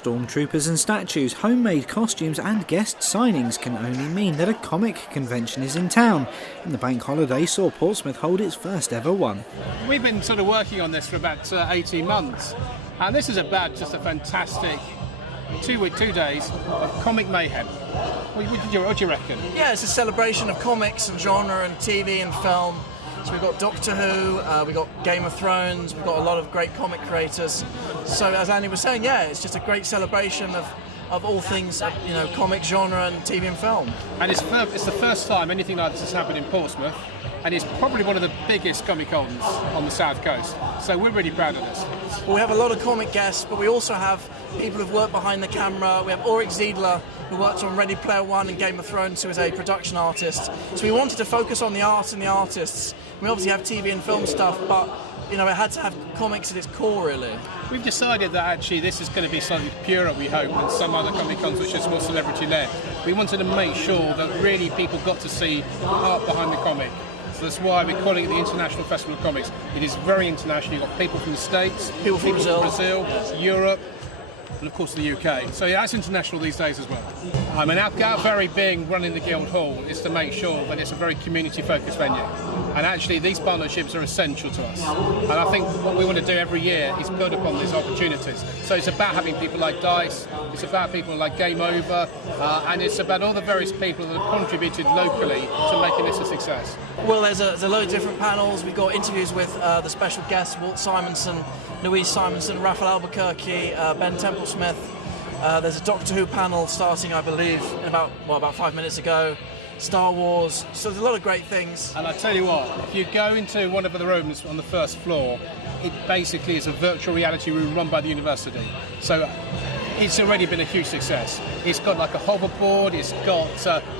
Stormtroopers and statues, homemade costumes and guest signings can only mean that a comic convention is in town, and the bank holiday saw Portsmouth hold its first ever one. We've been sort of working on this for about 18 months, and this is about just a fantastic 2 days of comic mayhem. What do you reckon? Yeah, it's a celebration of comics and genre and TV and film. So we've got Doctor Who, we've got Game of Thrones, we've got a lot of great comic creators. So as Andy was saying, yeah, it's just a great celebration of all things, comic genre and TV and film. And it's the first time anything like this has happened in Portsmouth, and it's probably one of the biggest Comic Cons on the south coast. So we're really proud of this. Well, we have a lot of comic guests, but we also have people who've worked behind the camera. We have Ulrich Ziedler, who worked on Ready Player One and Game of Thrones, who is a production artist. So we wanted to focus on the art and the artists. We obviously have TV and film stuff, but it had to have comics at its core, really. We've decided that actually this is going to be slightly purer, we hope, than some other Comic Cons which is more celebrity-led. We wanted to make sure that really people got to see the art behind the comic. So that's why we're calling it the International Festival of Comics. It is very international. You've got people from the States, people from Brazil, Europe, and of course the UK. So yeah, that's international these days as well. I mean, our very being running the Guild Hall is to make sure that it's a very community-focused venue. And actually, these partnerships are essential to us. And I think what we want to do every year is build upon these opportunities. So it's about having people like DICE, it's about people like Game Over, and it's about all the various people that have contributed locally to making this a success. Well, there's a load of different panels. We've got interviews with the special guests, Walt Simonson, Louise Simonson, Raphael Albuquerque, Ben Templesmith. There's a Doctor Who panel starting, I believe, in about 5 minutes ago. Star Wars, so there's a lot of great things. And I tell you what, if you go into one of the rooms on the first floor, it basically is a virtual reality room run by the university. So it's already been a huge success. It's got like a hoverboard, it's got,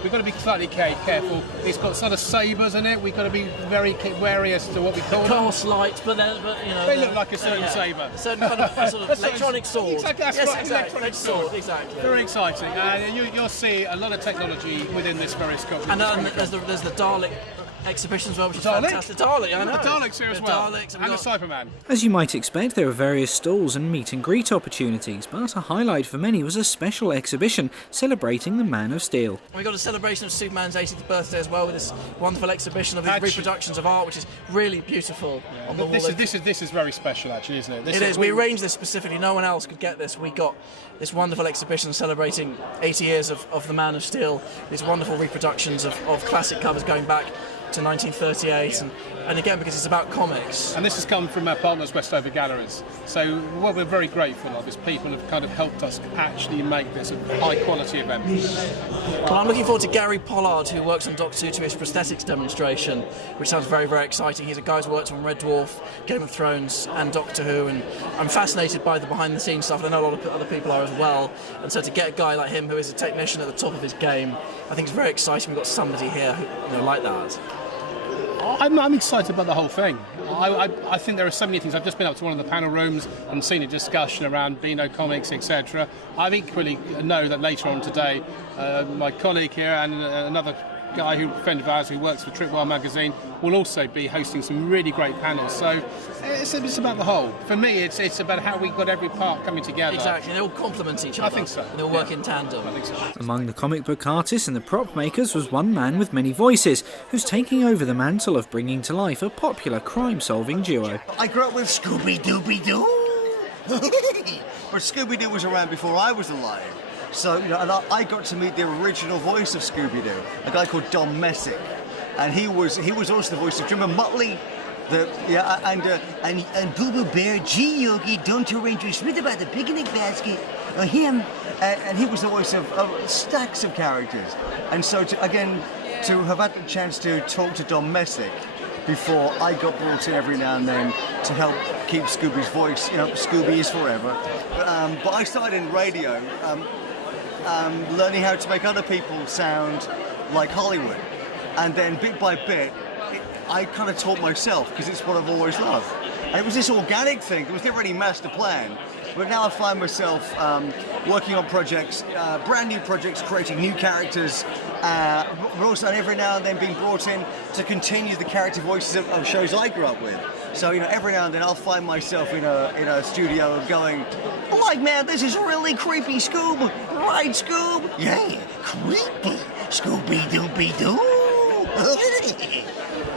we've got to be slightly careful, it's got sort of sabres in it, we've got to be very wary as to what we call them. Course light, but they look like a certain sabre. A certain kind of sort of electronic sword. Exactly, that's yes, right, exactly. electronic sword. Exactly. Very exciting, and you'll see a lot of technology within this various company. And there's the Dalek exhibition as well, which is Dalek? fantastic. Dalek, I know. The Daleks here as well, Daleks, and the Cyberman. As you might expect, there are various stalls and meet and greet opportunities, but a highlight for many was a special exhibition celebrating the Man of Steel. We got a celebration of Superman's 80th birthday as well, with this wonderful exhibition of these reproductions of art, which is really beautiful. Yeah, on the wall. This is very special, actually, isn't it? It is. We arranged this specifically. No one else could get this. We got this wonderful exhibition celebrating 80 years of the Man of Steel. These wonderful reproductions of classic covers going back to 1938, and again, because it's about comics. And this has come from our partners Westover Galleries. So what we're very grateful of is people have kind of helped us actually make this a high quality event. Well, I'm looking forward to Gary Pollard, who works on Doctor Who, to his prosthetics demonstration, which sounds very, very exciting. He's a guy who's worked on Red Dwarf, Game of Thrones and Doctor Who, and I'm fascinated by the behind the scenes stuff, and I know a lot of other people are as well. And so to get a guy like him, who is a technician at the top of his game, I think it's very exciting. We've got somebody here who like that. I'm excited about the whole thing. I think there are so many things. I've just been up to one of the panel rooms and seen a discussion around Beano Comics, etc. I equally know that later on today, my colleague here and another guy a friend of ours who works for Tripwire magazine will also be hosting some really great panels. So it's about the whole. For me, it's about how we got every part coming together. Exactly, they all complement each other. I think so. They all work in tandem. I think so. Among the comic book artists and the prop makers was one man with many voices, who's taking over the mantle of bringing to life a popular crime-solving duo. I grew up with Scooby-Dooby-Doo, but Scooby-Doo was around before I was alive. So, and I got to meet the original voice of Scooby-Doo, a guy called Don Messick, and he was also the voice of Jim Muttley, and Boo Boo Bear, G Yogi, Don't Tell Ranger Smith about the picnic basket, him, and he was the voice of stacks of characters. And so, to have had the chance to talk to Don Messick before I got brought in every now and then to help keep Scooby's voice, Scooby is forever. But I started in radio. Learning how to make other people sound like Hollywood, and then bit by bit I kind of taught myself, because it's what I've always loved, and it was this organic thing. There was never any master plan, but now I find myself working on projects, brand new projects, creating new characters, but also every now and then being brought in to continue the character voices of shows I grew up with. So, you know, every now and then I'll find myself in a studio going, like, man, this is really creepy, Scoob. Right, Scoob? Yeah, creepy. Scooby-Dooby-Doo.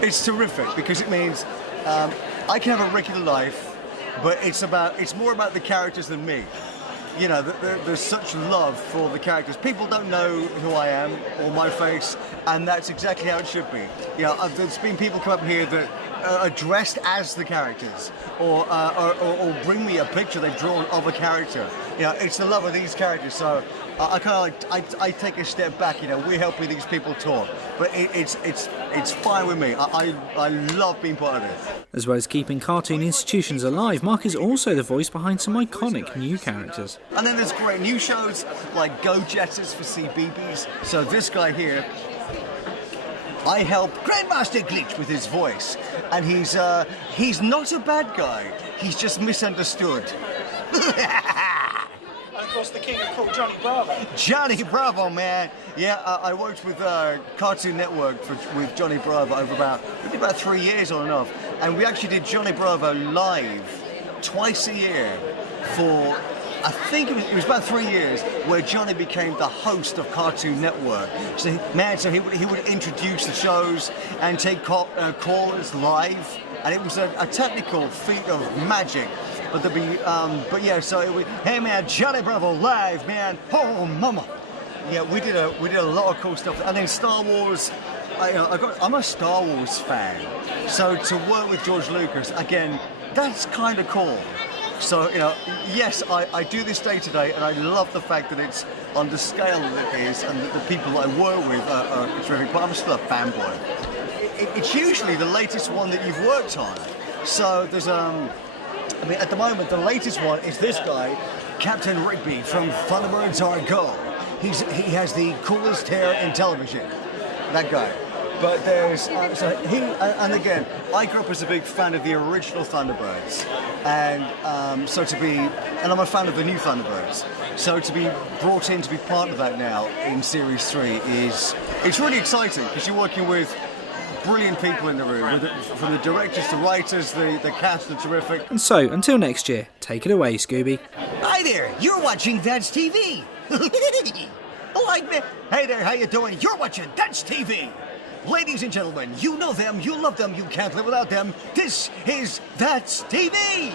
It's terrific because it means I can have a regular life, but it's more about the characters than me. You know, there's such love for the characters. People don't know who I am or my face, and that's exactly how it should be. You know, there's been people come up here that are dressed as the characters, or bring me a picture they've drawn of a character. You know, it's the love of these characters. So I kind of like I take a step back. You know, we're helping these people talk, but it's fine with me. I love being part of it. As well as keeping cartoon institutions alive, Mark is also the voice behind some iconic new characters. And then there's great new shows like Go Jetters for CBeebies. So this guy here, I help Grandmaster Glitch with his voice, and he's not a bad guy. He's just misunderstood. And of course, the king is called Johnny Bravo. Johnny Bravo, man. Yeah, I worked with Cartoon Network with Johnny Bravo over about 3 years on and off, and we actually did Johnny Bravo live twice a year for, I think it was about 3 years, where Johnny became the host of Cartoon Network. So he would introduce the shows and take callers live, and it was a technical feat of magic. But there'd be, but yeah, so it would, hey man, Johnny Bravo live, man. Oh mama. Yeah, we did a lot of cool stuff, and then Star Wars. I'm a Star Wars fan, so to work with George Lucas again, that's kind of cool. So, you know, yes, I do this day to day, and I love the fact that it's on the scale that it is, and that the people that I work with are terrific, but I'm still a fanboy. It's usually the latest one that you've worked on. So there's, I mean, at the moment, the latest one is this guy, Captain Rigby from Thunderbirds Are Go. He has the coolest hair in television, that guy. But there's, and again, I grew up as a big fan of the original Thunderbirds, and and I'm a fan of the new Thunderbirds. So to be brought in to be part of that now in Series 3 it's really exciting, because you're working with brilliant people in the room, from the directors, the writers, the cast are terrific. And so, until next year, take it away, Scooby. Hi there, you're watching That's TV. Like me. Hey there, how you doing? You're watching That's TV. Ladies and gentlemen, you know them, you love them, you can't live without them. This is That's TV!